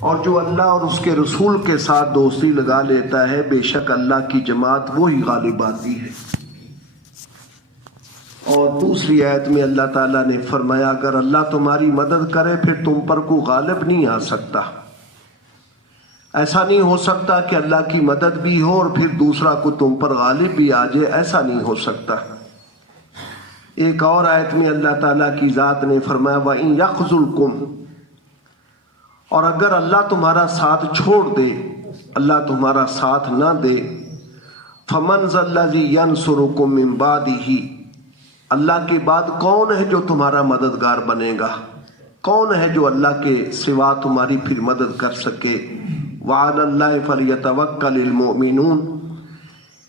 اور جو اللہ اور اس کے رسول کے ساتھ دوستی لگا لیتا ہے بے شک اللہ کی جماعت وہی غالب آتی ہے۔ اور دوسری آیت میں اللہ تعالیٰ نے فرمایا اگر اللہ تمہاری مدد کرے پھر تم پر کوئی غالب نہیں آ سکتا۔ ایسا نہیں ہو سکتا کہ اللہ کی مدد بھی ہو اور پھر دوسرا کو تم پر غالب بھی آ جائے، ایسا نہیں ہو سکتا۔ ایک اور آیت میں اللہ تعالیٰ کی ذات نے فرمایا وَإِن يَخْذُلْكُمْ، اور اگر اللہ تمہارا ساتھ چھوڑ دے، اللہ تمہارا ساتھ نہ دے، فَمَنْ ذَا الَّذِي يَنْصُرُكُم مِّن بَعْدِهِ، اللہ کے بعد کون ہے جو تمہارا مددگار بنے گا؟ کون ہے جو اللہ کے سوا تمہاری پھر مدد کر سکے؟ وَعَلَى اللَّهِ فَلْيَتَوَكَّلِ الْمُؤْمِنُونَ،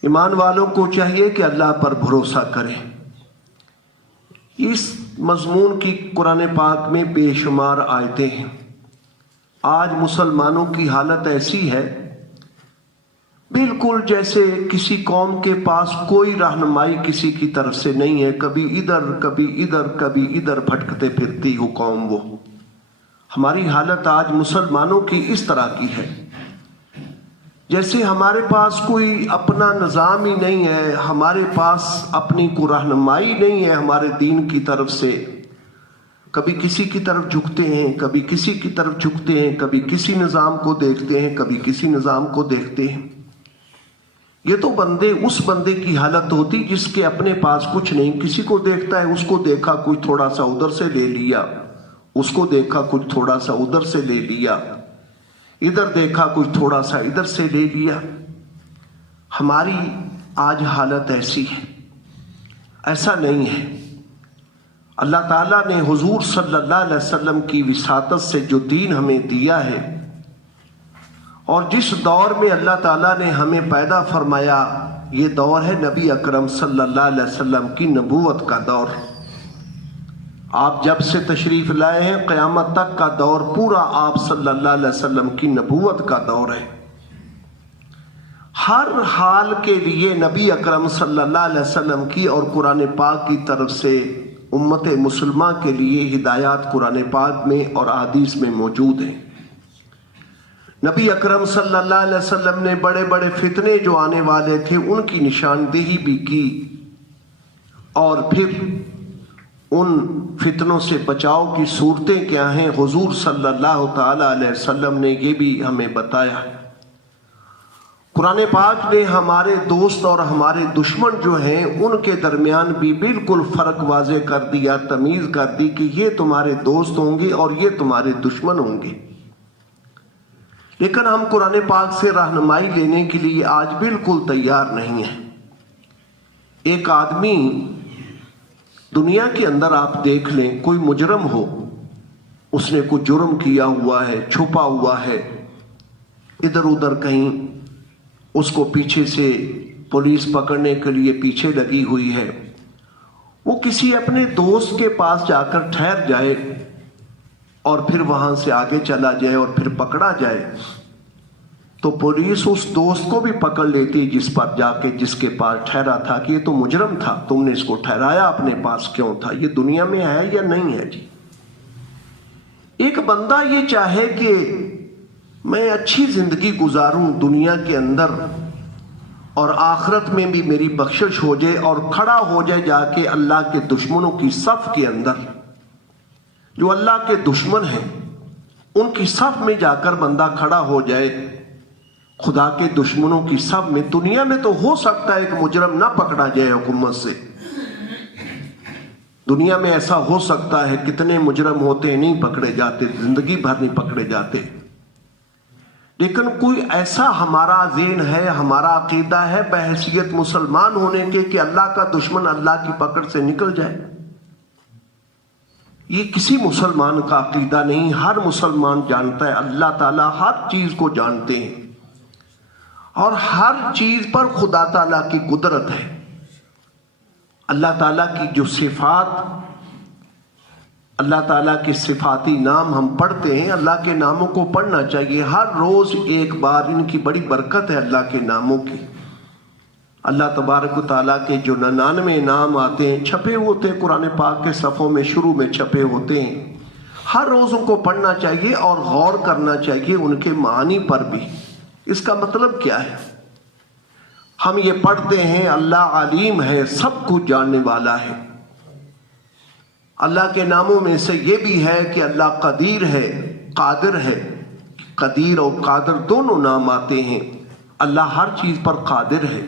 ایمان والوں کو چاہیے کہ اللہ پر بھروسہ کریں۔ اس مضمون کی قرآن پاک میں بے شمار آیتیں ہیں۔ آج مسلمانوں کی حالت ایسی ہے بالکل جیسے کسی قوم کے پاس کوئی رہنمائی کسی کی طرف سے نہیں ہے، کبھی ادھر کبھی ادھر کبھی ادھر بھٹکتے پھرتی ہو قوم۔ وہ ہماری حالت آج مسلمانوں کی اس طرح کی ہے جیسے ہمارے پاس کوئی اپنا نظام ہی نہیں ہے، ہمارے پاس اپنی کوئی رہنمائی نہیں ہے ہمارے دین کی طرف سے۔ کبھی کسی کی طرف جھکتے ہیں، کبھی کسی کی طرف جھکتے ہیں، کبھی کسی نظام کو دیکھتے ہیں، کبھی کسی نظام کو دیکھتے ہیں۔ یہ تو اس بندے کی حالت ہوتی جس کے اپنے پاس کچھ نہیں، کسی کو دیکھتا ہے، اس کو دیکھا کچھ تھوڑا سا ادھر سے لے لیا، اس کو دیکھا کچھ تھوڑا سا ادھر سے لے لیا، ادھر دیکھا کچھ تھوڑا سا ادھر سے لے لیا۔ ہماری آج حالت ایسی ہے، ایسا نہیں ہے۔ اللہ تعالیٰ نے حضور صلی اللہ علیہ وسلم کی وساطت سے جو دین ہمیں دیا ہے اور جس دور میں اللہ تعالیٰ نے ہمیں پیدا فرمایا، یہ دور ہے نبی اکرم صلی اللہ علیہ وسلم کی نبوت کا دور۔ آپ جب سے تشریف لائے ہیں قیامت تک کا دور پورا آپ صلی اللہ علیہ وسلم کی نبوت کا دور ہے۔ ہر حال کے لیے نبی اکرم صلی اللہ علیہ وسلم کی اور قرآن پاک کی طرف سے امت مسلمہ کے لیے ہدایات قرآن پاک میں اور احادیث میں موجود ہیں۔ نبی اکرم صلی اللہ علیہ وسلم نے بڑے بڑے فتنے جو آنے والے تھے ان کی نشاندہی بھی کی، اور پھر ان فتنوں سے بچاؤ کی صورتیں کیا ہیں حضور صلی اللہ تعالی علیہ وسلم نے یہ بھی ہمیں بتایا۔ قرآن پاک نے ہمارے دوست اور ہمارے دشمن جو ہیں ان کے درمیان بھی بالکل فرق واضح کر دیا، تمیز کر دی کہ یہ تمہارے دوست ہوں گے اور یہ تمہارے دشمن ہوں گے۔ لیکن ہم قرآن پاک سے رہنمائی لینے کے لیے آج بالکل تیار نہیں ہیں۔ ایک آدمی دنیا کے اندر آپ دیکھ لیں، کوئی مجرم ہو، اس نے کوئی جرم کیا ہوا ہے، چھپا ہوا ہے، ادھر ادھر کہیں اس کو پیچھے سے پولیس پکڑنے کے لیے پیچھے لگی ہوئی ہے، وہ کسی اپنے دوست کے پاس جا کر ٹھہر جائے اور پھر وہاں سے آگے چلا جائے اور پھر پکڑا جائے، تو پولیس اس دوست کو بھی پکڑ لیتی جس کے پاس ٹھہرا تھا کہ یہ تو مجرم تھا، تم نے اس کو ٹھہرایا اپنے پاس کیوں تھا؟ یہ دنیا میں ہے یا نہیں ہے جی؟ ایک بندہ یہ چاہے کہ میں اچھی زندگی گزاروں دنیا کے اندر اور آخرت میں بھی میری بخشش ہو جائے، اور کھڑا ہو جائے جا کے اللہ کے دشمنوں کی صف کے اندر، جو اللہ کے دشمن ہیں ان کی صف میں جا کر بندہ کھڑا ہو جائے، خدا کے دشمنوں کی صف میں۔ دنیا میں تو ہو سکتا ہے ایک مجرم نہ پکڑا جائے حکومت سے، دنیا میں ایسا ہو سکتا ہے، کتنے مجرم ہوتے ہیں نہیں پکڑے جاتے، زندگی بھر نہیں پکڑے جاتے۔ لیکن کوئی ایسا ہمارا ذہن ہے، ہمارا عقیدہ ہے بحیثیت مسلمان ہونے کے کہ اللہ کا دشمن اللہ کی پکڑ سے نکل جائے؟ یہ کسی مسلمان کا عقیدہ نہیں۔ ہر مسلمان جانتا ہے اللہ تعالیٰ ہر چیز کو جانتے ہیں اور ہر چیز پر خدا تعالیٰ کی قدرت ہے۔ اللہ تعالیٰ کی جو صفات، اللہ تعالیٰ کے صفاتی نام ہم پڑھتے ہیں، اللہ کے ناموں کو پڑھنا چاہیے ہر روز ایک بار، ان کی بڑی برکت ہے اللہ کے ناموں کی۔ اللہ تبارک و تعالیٰ کے جو 99 نام آتے ہیں، چھپے ہوتے ہیں قرآن پاک کے صفوں میں، شروع میں چھپے ہوتے ہیں، ہر روز ان کو پڑھنا چاہیے اور غور کرنا چاہیے ان کے معانی پر بھی۔ اس کا مطلب کیا ہے؟ ہم یہ پڑھتے ہیں اللہ علیم ہے، سب کچھ جاننے والا ہے۔ اللہ کے ناموں میں سے یہ بھی ہے کہ اللہ قدیر ہے، قادر ہے۔ قدیر اور قادر دونوں نام آتے ہیں، اللہ ہر چیز پر قادر ہے۔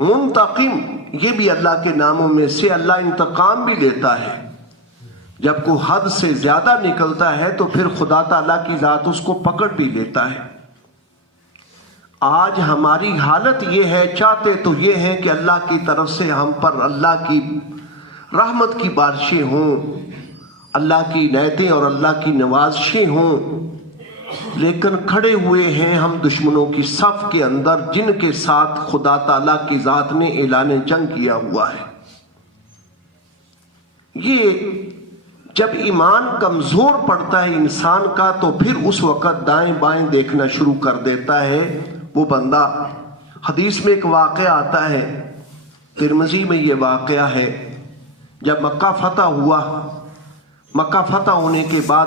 منتقم، یہ بھی اللہ کے ناموں میں سے، اللہ انتقام بھی لیتا ہے۔ جب کوئی حد سے زیادہ نکلتا ہے تو پھر خدا تعالیٰ کی ذات اس کو پکڑ بھی لیتا ہے۔ آج ہماری حالت یہ ہے، چاہتے تو یہ ہے کہ اللہ کی طرف سے ہم پر اللہ کی رحمت کی بارشیں ہوں، اللہ کی عنایتیں اور اللہ کی نوازشیں ہوں، لیکن کھڑے ہوئے ہیں ہم دشمنوں کی صف کے اندر، جن کے ساتھ خدا تعالیٰ کی ذات نے اعلان جنگ کیا ہوا ہے۔ یہ جب ایمان کمزور پڑتا ہے انسان کا تو پھر اس وقت دائیں بائیں دیکھنا شروع کر دیتا ہے وہ بندہ۔ حدیث میں ایک واقعہ آتا ہے، ترمذی میں یہ واقعہ ہے، جب مکہ فتح ہوا، مکہ فتح ہونے کے بعد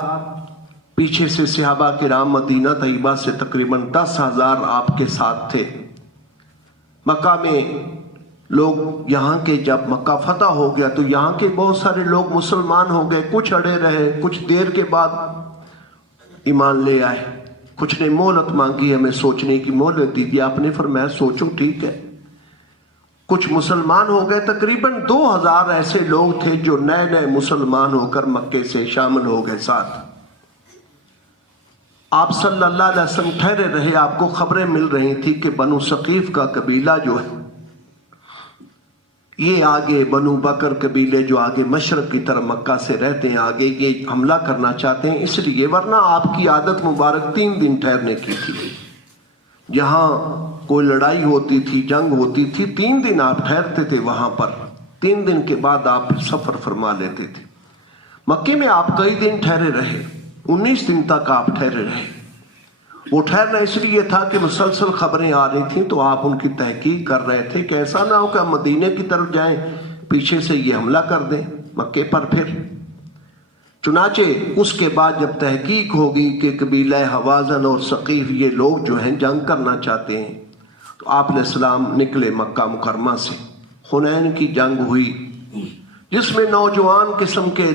پیچھے سے صحابہ کرام مدینہ طیبہ سے تقریباً 10,000 آپ کے ساتھ تھے۔ مکہ میں لوگ یہاں کے، جب مکہ فتح ہو گیا تو یہاں کے بہت سارے لوگ مسلمان ہو گئے، کچھ اڑے رہے، کچھ دیر کے بعد ایمان لے آئے، کچھ نے مہلت مانگی، ہمیں سوچنے کی مہلت دی تھی، آپ نے فرمایا سوچو ٹھیک ہے۔ کچھ مسلمان ہو گئے، تقریباً 2,000 ایسے لوگ تھے جو نئے نئے مسلمان ہو کر مکے سے شامل ہو گئے ساتھ۔ آپ صلی اللہ علیہ وسلم ٹھہرے رہے، آپ کو خبریں مل رہی تھی کہ بنو ثقیف کا قبیلہ جو ہے یہ آگے، بنو بکر قبیلے جو آگے مشرق کی طرف مکہ سے رہتے ہیں، آگے یہ حملہ کرنا چاہتے ہیں، اس لیے، ورنہ آپ کی عادت مبارک 3 دن ٹھہرنے کی تھی۔ جہاں کوئی لڑائی ہوتی تھی، جنگ ہوتی تھی، 3 دن آپ ٹھہرتے تھے وہاں پر، 3 دن کے بعد آپ سفر فرما لیتے تھے۔ مکے میں آپ کئی دن ٹھہرے رہے، 19 دن تک آپ ٹھہرے رہے۔ وہ ٹھہرنا اس لیے تھا کہ مسلسل خبریں آ رہی تھیں تو آپ ان کی تحقیق کر رہے تھے کہ ایسا نہ ہو کہ ہم مدینے کی طرف جائیں، پیچھے سے یہ حملہ کر دیں مکے پر پھر۔ چنانچہ اس کے بعد جب تحقیق ہوگی کہ قبیلہ حوازن اور ثقیف یہ لوگ جو ہیں جنگ کرنا چاہتے ہیں، تو آپ علیہ السلام نکلے مکہ مکرمہ سے۔ حنین کی جنگ ہوئی جس میں نوجوان قسم کے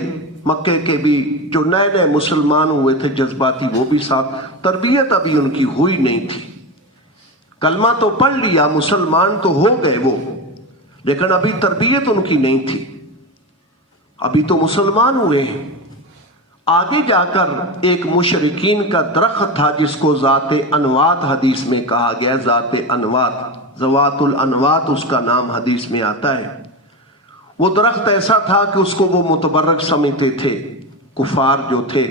مکے کے بھی جو نئے نئے مسلمان ہوئے تھے جذباتی، وہ بھی ساتھ، تربیت ابھی ان کی ہوئی نہیں تھی، کلمہ تو پڑھ لیا، مسلمان تو ہو گئے وہ، لیکن ابھی تربیت ان کی نہیں تھی، ابھی تو مسلمان ہوئے ہیں۔ آگے جا کر ایک مشرکین کا درخت تھا جس کو ذات انوات حدیث میں کہا گیا، ذات انوات، ذوات الانوات اس کا نام حدیث میں آتا ہے۔ وہ درخت ایسا تھا کہ اس کو وہ متبرک سمجھتے تھے کفار جو تھے،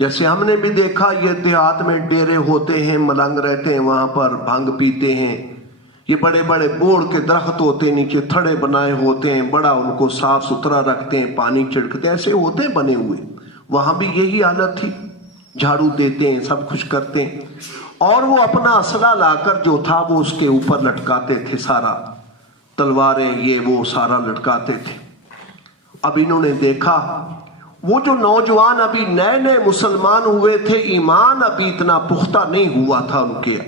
جیسے ہم نے بھی دیکھا یہ دیہات میں ڈیرے ہوتے ہیں، ملنگ رہتے ہیں وہاں پر، بھنگ پیتے ہیں، یہ بڑے بڑے بوڑ کے درخت ہوتے ہیں، نیچے تھڑے بنائے ہوتے ہیں، بڑا ان کو صاف ستھرا رکھتے ہیں، پانی چھڑکتے ہیں، ایسے ہوتے ہیں بنے ہوئے۔ وہاں بھی یہی حالت تھی، جھاڑو دیتے ہیں، سب کچھ کرتے ہیں، اور وہ اپنا اسلحہ لا کر جو تھا وہ اس کے اوپر لٹکاتے تھے، سارا تلواریں یہ وہ سارا لٹکاتے تھے۔ اب انہوں نے دیکھا وہ جو نوجوان ابھی نئے نئے مسلمان ہوئے تھے، ایمان ابھی اتنا پختہ نہیں ہوا تھا ان کے،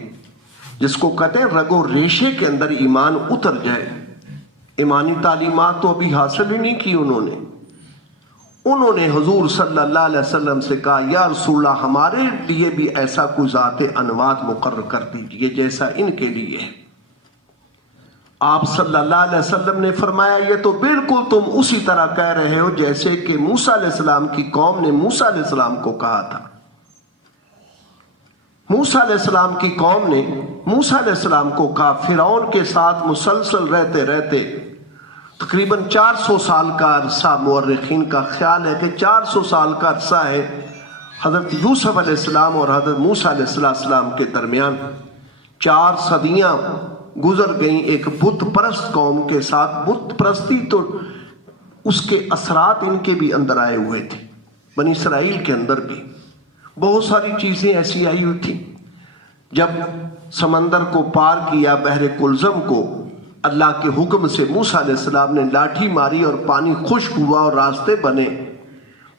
جس کو کہتے ہیں رگ و ریشے کے اندر ایمان اتر جائے، ایمانی تعلیمات تو ابھی حاصل ہی نہیں کی انہوں نے حضور صلی اللہ علیہ وسلم سے کہا یا رسول اللہ ہمارے لیے بھی ایسا کوئی ذات انوات مقرر کر دیجیے جیسا ان کے لیے ہے۔ آپ صلی اللہ علیہ وسلم نے فرمایا یہ تو بالکل تم اسی طرح کہہ رہے ہو جیسے کہ موسیٰ علیہ السلام کی قوم نے موسیٰ علیہ السلام کو کہا تھا۔ موسیٰ علیہ السلام کی قوم نے موسیٰ علیہ السلام کو کہا، فرعون کے ساتھ مسلسل رہتے رہتے تقریباً 400 سال کا عرصہ، مورخین کا خیال ہے کہ 400 سال کا عرصہ ہے حضرت یوسف علیہ السلام اور حضرت موسیٰ علیہ السلام کے درمیان، 4 صدیاں گزر گئیں ایک بت پرست قوم کے ساتھ۔ بت پرستی تو اس کے اثرات ان کے بھی اندر آئے ہوئے تھے، بنی اسرائیل کے اندر بھی بہت ساری چیزیں ایسی آئی ہوئی تھیں۔ جب سمندر کو پار کیا، بحر کلزم کو، اللہ کے حکم سے موسیٰ علیہ السلام نے لاٹھی ماری اور پانی خشک ہوا اور راستے بنے،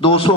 200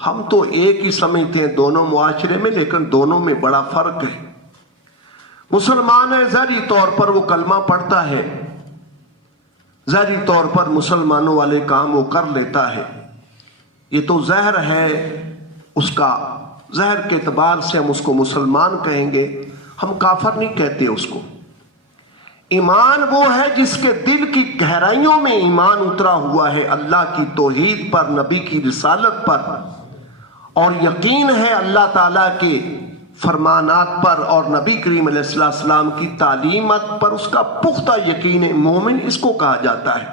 ہم تو ایک ہی سمجھتے ہیں دونوں معاشرے میں، لیکن دونوں میں بڑا فرق ہے۔ مسلمان ہے، ظاہری طور پر وہ کلمہ پڑھتا ہے، ظاہری طور پر مسلمانوں والے کام وہ کر لیتا ہے، یہ تو ظاہر ہے اس کا، ظاہر کے اعتبار سے ہم اس کو مسلمان کہیں گے، ہم کافر نہیں کہتے اس کو۔ ایمان وہ ہے جس کے دل کی گہرائیوں میں ایمان اترا ہوا ہے اللہ کی توحید پر، نبی کی رسالت پر، اور یقین ہے اللہ تعالیٰ کے فرمانات پر اور نبی کریم علیہ السلام کی تعلیمات پر، اس کا پختہ یقین ہے، مومن اس کو کہا جاتا ہے۔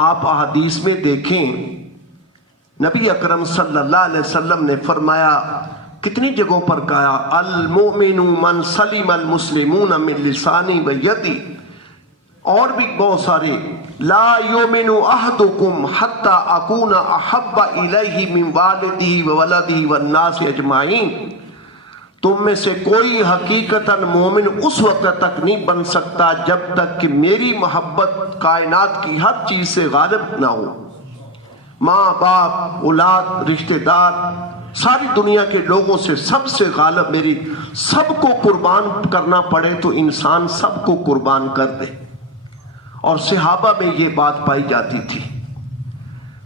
آپ احادیث میں دیکھیں، نبی اکرم صلی اللہ علیہ وسلم نے فرمایا، کتنی جگہوں پر کہا، المؤمن من سلم المسلمون من لسانی و یدی، اور بھی بہت سارے، لا یؤمن احدکم حتی اکون احب الیہ من والدہ وولدہ والناس اجمعین، تم میں سے کوئی حقیقتاً مومن اس وقت تک نہیں بن سکتا جب تک کہ میری محبت کائنات کی ہر چیز سے غالب نہ ہو۔ ماں باپ، اولاد، رشتہ دار، ساری دنیا کے لوگوں سے سب سے غالب میری، سب کو قربان کرنا پڑے تو انسان سب کو قربان کر دے۔ اور صحابہ میں یہ بات پائی جاتی تھی،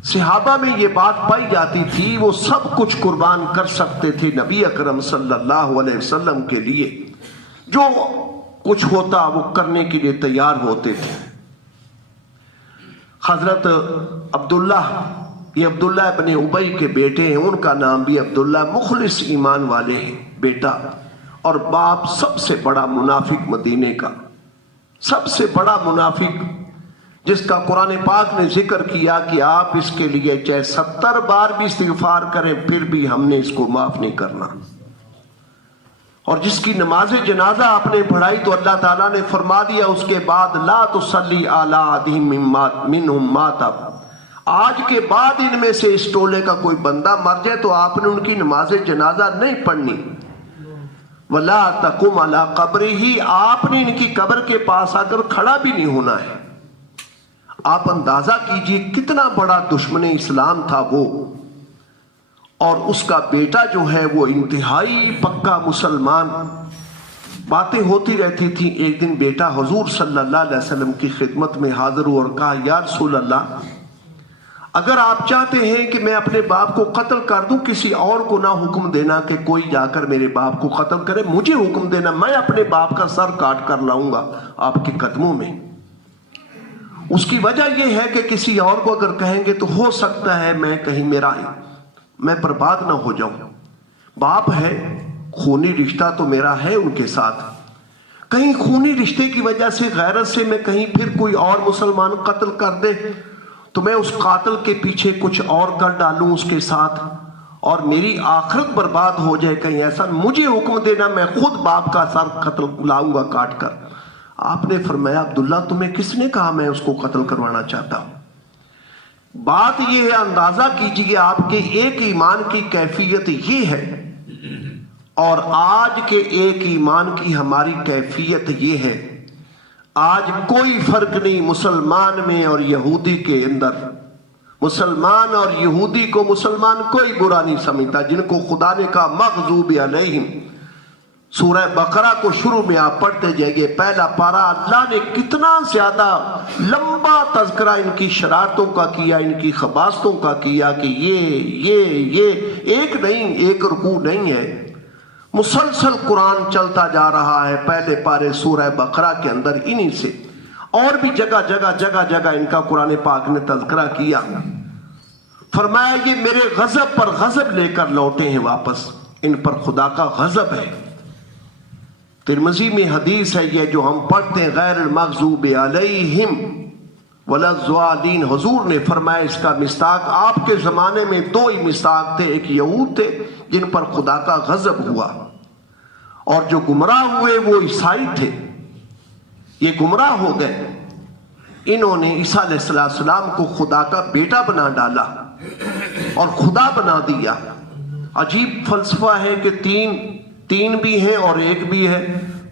صحابہ میں یہ بات پائی جاتی تھی، وہ سب کچھ قربان کر سکتے تھے نبی اکرم صلی اللہ علیہ وسلم کے لیے، جو کچھ ہوتا وہ کرنے کے لیے تیار ہوتے تھے۔ حضرت عبداللہ، یہ عبداللہ ابن ابی کے بیٹے ہیں، ان کا نام بھی عبداللہ، مخلص ایمان والے ہیں بیٹا، اور باپ سب سے بڑا منافق مدینے کا، سب سے بڑا منافق، جس کا قرآن پاک نے ذکر کیا کہ آپ اس کے لیے چاہے 70 بار بھی استغفار کریں پھر بھی ہم نے اس کو معاف نہیں کرنا، اور جس کی نماز جنازہ آپ نے پڑھائی تو اللہ تعالیٰ نے فرما دیا اس کے بعد، لا تصلی علی احد منہم مات، آج کے بعد ان میں سے اس ٹولے کا کوئی بندہ مر جائے تو آپ نے ان کی نماز جنازہ نہیں پڑھنی، ولا تقم علی قبرہ، آپ نے ان کی قبر کے پاس آ کر کھڑا بھی نہیں ہونا ہے۔ آپ اندازہ کیجئے کتنا بڑا دشمن اسلام تھا وہ، اور اس کا بیٹا جو ہے وہ انتہائی پکا مسلمان۔ باتیں ہوتی رہتی تھی، ایک دن بیٹا حضور صلی اللہ علیہ وسلم کی خدمت میں حاضر ہوا اور کہا، یا رسول اللہ، اگر آپ چاہتے ہیں کہ میں اپنے باپ کو قتل کر دوں، کسی اور کو نہ حکم دینا کہ کوئی جا کر میرے باپ کو قتل کرے، مجھے حکم دینا، میں اپنے باپ کا سر کاٹ کر لاؤں گا آپ کے قدموں میں۔ اس کی وجہ یہ ہے کہ کسی اور کو اگر کہیں گے تو ہو سکتا ہے میں کہیں میں برباد نہ ہو جاؤں، باپ ہے، خونی رشتہ تو میرا ہے ان کے ساتھ، کہیں خونی رشتے کی وجہ سے غیرت سے میں کہیں پھر کوئی اور مسلمان قتل کر دے تو میں اس قاتل کے پیچھے کچھ اور کر ڈالوں اس کے ساتھ، اور میری آخرت برباد ہو جائے، کہیں ایسا، مجھے حکم دینا، میں خود باپ کا سر قتل لاؤں گا کاٹ کر۔ آپ نے فرمایا، عبداللہ تمہیں کس نے کہا میں اس کو قتل کروانا چاہتا ہوں؟ بات یہ ہے، اندازہ کیجئے آپ کے ایک ایمان کی کیفیت یہ ہے اور آج کے ایک ایمان کی ہماری کیفیت یہ ہے۔ آج کوئی فرق نہیں مسلمان میں اور یہودی کے اندر، مسلمان اور یہودی کو مسلمان کوئی برا نہیں سمجھتا، جن کو خدا نے کہا مغضوب علیہم، سورہ بقرہ کو شروع میں آپ پڑھتے جائیں گے، پہلا پارہ، اللہ نے کتنا زیادہ لمبا تذکرہ ان کی شرارتوں کا کیا، ان کی خباثتوں کا کیا کہ یہ ایک نہیں، ایک رکوع نہیں ہے، مسلسل قرآن چلتا جا رہا ہے پہلے پارے سورہ بقرہ کے اندر انہی سے، اور بھی جگہ جگہ ان کا قرآن پاک نے تذکرہ کیا۔ فرمایا یہ میرے غضب پر غضب لے کر لوٹے ہیں واپس، ان پر خدا کا غضب ہے۔ ترمذی میں حدیث ہے یہ جو ہم پڑھتے ہیں، غیر المغضوب علیہم ولا الضالین، حضور نے فرمایا اس کا مصداق، آپ کے زمانے میں دو ہی مصداق تھے، ایک یہود تھے جن پر خدا کا غضب ہوا، اور جو گمراہ ہوئے وہ عیسائی تھے، یہ گمراہ ہو گئے، انہوں نے عیسیٰ علیہ السلام کو خدا کا بیٹا بنا ڈالا اور خدا بنا دیا۔ عجیب فلسفہ ہے کہ تین بھی ہیں اور ایک بھی ہے،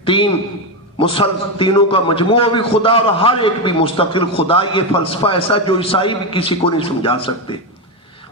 تینوں کا مجموعہ بھی خدا اور ہر ایک بھی مستقل خدا، یہ فلسفہ ایسا جو عیسائی بھی کسی کو نہیں سمجھا سکتے۔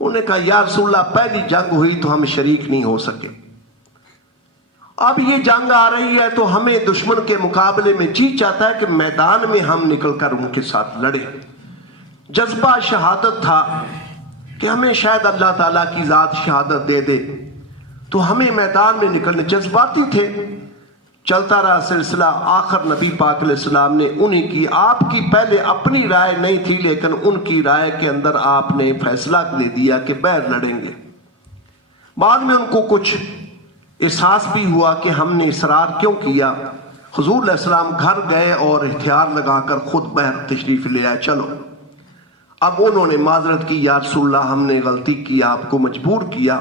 انہوں نے کہا یا رسول اللہ پہلی جنگ ہوئی تو ہم شریک نہیں ہو سکے، اب یہ جنگ آ رہی ہے تو ہمیں دشمن کے مقابلے میں جی چاہتا ہے کہ میدان میں ہم نکل کر ان کے ساتھ لڑیں۔ جذبہ شہادت تھا کہ ہمیں شاید اللہ تعالیٰ کی ذات شہادت دے دے، تو ہمیں میدان میں نکلنے، جذباتی تھے۔ چلتا رہا سلسلہ، آخر نبی پاک علیہ السلام نے انہیں کی، آپ کی پہلے اپنی رائے نہیں تھی لیکن ان کی رائے کے اندر آپ نے فیصلہ لے دیا کہ بیر لڑیں گے۔ بعد میں ان کو کچھ احساس بھی ہوا کہ ہم نے اصرار کیوں کیا۔ حضور علیہ السلام گھر گئے اور ہتھیار لگا کر خود بہر تشریف لے آئے، چلو۔ اب انہوں نے معذرت کی، یا رسول اللہ ہم نے غلطی کی، آپ کو مجبور کیا۔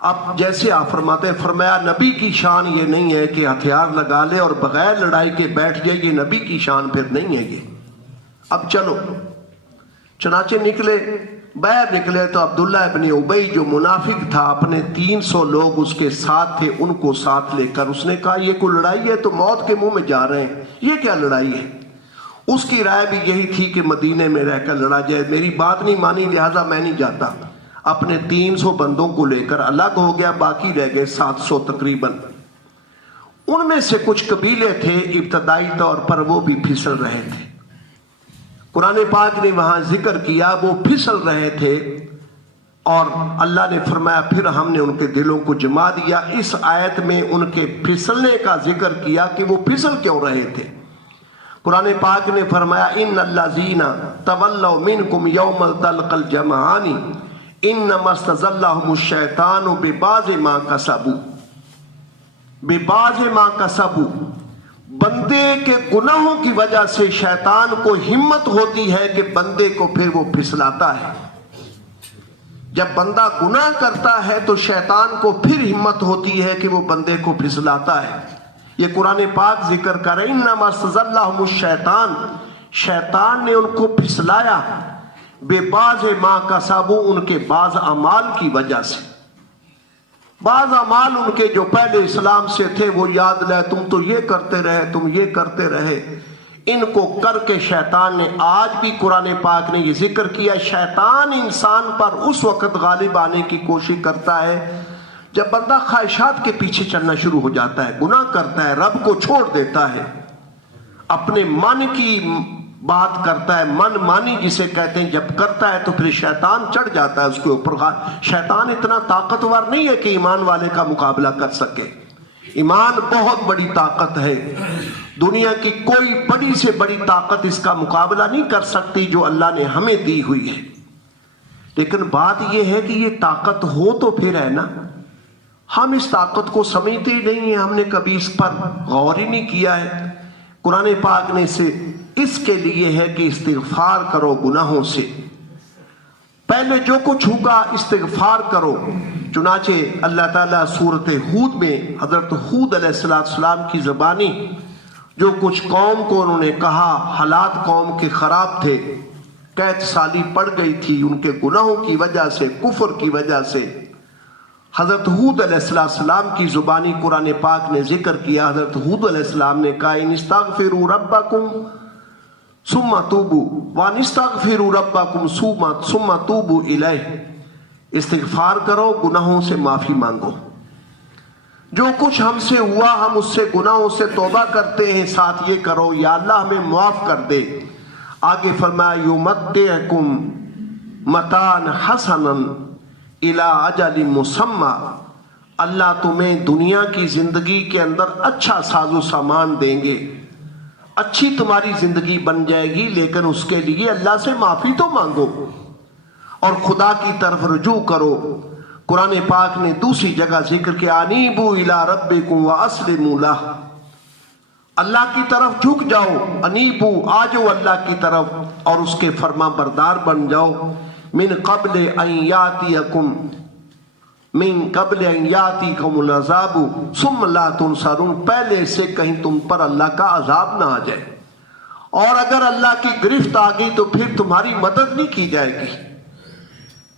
اب جیسے آپ فرماتے ہیں، فرمایا نبی کی شان یہ نہیں ہے کہ ہتھیار لگا لے اور بغیر لڑائی کے بیٹھ جائے، یہ نبی کی شان پھر نہیں ہے یہ۔ اب چلو، چنانچہ نکلے، باہر نکلے تو عبداللہ ابن ابی جو منافق تھا، اپنے 300 لوگ اس کے ساتھ تھے، ان کو ساتھ لے کر اس نے کہا یہ کوئی لڑائی ہے تو موت کے منہ میں جا رہے ہیں، یہ کیا لڑائی ہے؟ اس کی رائے بھی یہی تھی کہ مدینے میں رہ کر لڑا جائے، میری بات نہیں مانی لہذا میں نہیں جاتا۔ اپنے 300 بندوں کو لے کر الگ ہو گیا، باقی رہ گئے 700 تقریباً۔ ان میں سے کچھ قبیلے تھے ابتدائی طور پر وہ بھی پھسل رہے تھے، قرآن پاک نے وہاں ذکر کیا وہ پھسل رہے تھے، اور اللہ نے فرمایا پھر ہم نے ان کے دلوں کو جما دیا۔ اس آیت میں ان کے پھسلنے کا ذکر کیا کہ وہ پھسل کیوں رہے تھے۔ قرآن پاک نے فرمایا ان الذین تولوا منکم یوم التقى الجمعان انما استزلهم الشیطان ببعض ما کسبوا، ببعض ما کسبوا، بندے کے گناہوں کی وجہ سے شیطان کو ہمت ہوتی ہے کہ بندے کو پھر وہ پھسلاتا ہے۔ جب بندہ گناہ کرتا ہے تو شیطان کو پھر ہمت ہوتی ہے کہ وہ بندے کو پھسلاتا ہے۔ یہ قرآن پاک ذکر کر رہے انما استزلهم الشیطان، شیطان نے ان کو پھسلایا، بے بعض ما کسبوا، ان کے بعض اعمال کی وجہ سے۔ بعض اعمال ان کے جو پہلے اسلام سے تھے وہ یاد لائے، تم تو یہ کرتے رہے، تم یہ کرتے رہے، ان کو کر کے شیطان نے، آج بھی قرآن پاک نے یہ ذکر کیا، شیطان انسان پر اس وقت غالب آنے کی کوشش کرتا ہے جب بندہ خواہشات کے پیچھے چلنا شروع ہو جاتا ہے، گناہ کرتا ہے، رب کو چھوڑ دیتا ہے، اپنے من کی بات کرتا ہے، من مانی جسے کہتے ہیں، جب کرتا ہے تو پھر شیطان چڑھ جاتا ہے اس کے اوپر۔ شیطان اتنا طاقتور نہیں ہے کہ ایمان والے کا مقابلہ کر سکے، ایمان بہت بڑی طاقت ہے، دنیا کی کوئی بڑی سے بڑی طاقت اس کا مقابلہ نہیں کر سکتی جو اللہ نے ہمیں دی ہوئی ہے۔ لیکن بات یہ ہے کہ یہ طاقت ہو تو پھر ہے نا، ہم اس طاقت کو سمجھتے ہی نہیں ہیں، ہم نے کبھی اس پر غور ہی نہیں کیا ہے۔ قرآن پاک نے سے اس کے لیے ہے کہ استغفار کرو گناہوں سے، پہلے جو کچھ ہوگا استغفار کرو۔ چنانچہ اللہ تعالیٰ سورۃ ہود میں حضرت ہود علیہ السلام کی زبانی جو کچھ قوم کو انہوں نے کہا، حالات قوم کے خراب تھے، قحط سالی پڑ گئی تھی ان کے گناہوں کی وجہ سے، کفر کی وجہ سے، حضرت ہود علیہ السلام کی زبانی قرآن پاک نے ذکر کیا۔ حضرت ہود علیہ السلام نے کہا ان استغفروا ربکم ثم توبوا وان استغفروا ربکم ثم توبوا الیہ، استغفار کرو، گناہوں سے معافی مانگو، جو کچھ ہم سے ہوا ہم اس سے گناہوں سے توبہ کرتے ہیں، ساتھ یہ کرو یا اللہ ہمیں معاف کر دے۔ آگے فرمایا یمتعکم متاعا حسنا الی اجل مسمی، اللہ تمہیں دنیا کی زندگی کے اندر اچھا ساز و سامان دیں گے، اچھی تمہاری زندگی بن جائے گی، لیکن اس کے لیے اللہ سے معافی تو مانگو اور خدا کی طرف رجوع کرو۔ قرآن پاک نے دوسری جگہ ذکر کیا انیبوا الی ربکم واسلموا لہ، اللہ کی طرف جھک جاؤ، انیبوا آ جاؤ اللہ کی طرف اور اس کے فرما بردار بن جاؤ۔ من قبل ان یاتیکم العذاب ثم لا تنصرون، پہلے سے کہیں تم پر اللہ کا عذاب نہ آ جائے، اور اگر اللہ کی گرفت آ گئی تو پھر تمہاری مدد نہیں کی جائے گی،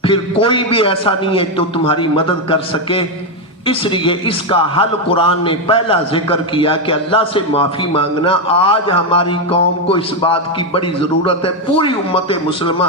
پھر کوئی بھی ایسا نہیں ہے جو تمہاری مدد کر سکے۔ اس لیے اس کا حل قرآن نے پہلا ذکر کیا کہ اللہ سے معافی مانگنا۔ آج ہماری قوم کو اس بات کی بڑی ضرورت ہے، پوری امت مسلمہ